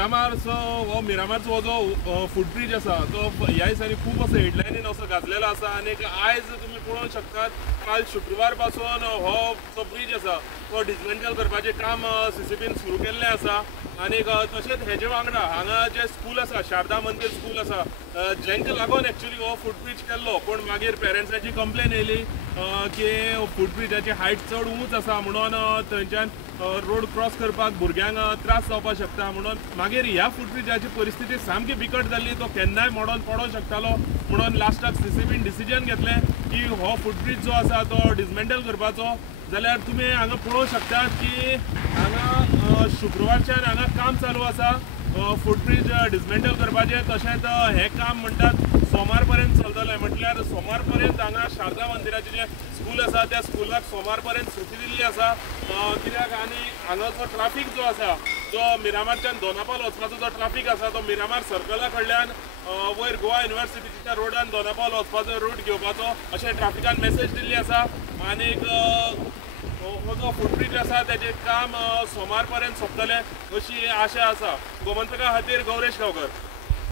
मिरामारचो हो जो फुटब्रिज आसा तो ह्या दिसांनी खूब असो हेडलायनीन असो गाजलेलो आसा आनी आयज तुमी पळोवंक शकतात काल शुक्रवार पासून हो जो ब्रिज आसा तो डिसमेंटल करपाचें काम CCBन सुरू केल्लें आसा आनी तशेंच हेजे वांगडा हांगा जे स्कूल आसा शारदा मंदिर स्कूल आसा जेंका लागून एक्चुअली हो फुटब्रिज केल्लो पूण मागीर पेरंट्साची कंप्लेन येयली की फुटब्रिजाची हायट चड उंच आसा म्हणून थंयच्यान रोड क्रॉस करपाक भुरग्यांक त्रास जावपाक शकता म्हणून मागीर ह्या फुटब्रिजाची परिस्थिती सामकी बिकट जाल्ली तो केन्नाय मोडोन पडोंक शकतालो म्हणून लास्टाक CCBन डिसिजन घेतलें की हो फुटब्रिज जो आसा तो डिसमेंटल करपाचो जाल्यार तुमी हांगा पळोवंक शकतात की हांगा शुक्रवारच्यान हांगा काम चालू आसा फुटब्रिज डिसमेंटल करपाचें तशेंच हें काम म्हणटात सोमार पर्यंत चलतलें म्हटल्यार सोमार पर्यंत हांगा शारदा मंदिराचें जें स्कूल आसा त्या स्कुलाक सोमार पर्यंत सुटी दिल्ली आसा कित्याक आनी हांगाचो ट्राफीक जो आसा जो मिरामारच्यान दोनापावल वचपाचो जो ट्राफीक आसा तो मिरामार सर्कला कडल्यान वयर गोवा युनिवर्सिटीच्या रोडान दोनापावल वचपाचो रूट घेवपाचो अशें ट्राफिकान मेसेज दिल्ली आसा आनीक हो जो फुटब्रिज आसा तेजें काम सोमार पर्यंत सोंपतलें अशी आशा आसा गोमंतका खातीर गौरेश गांवकर।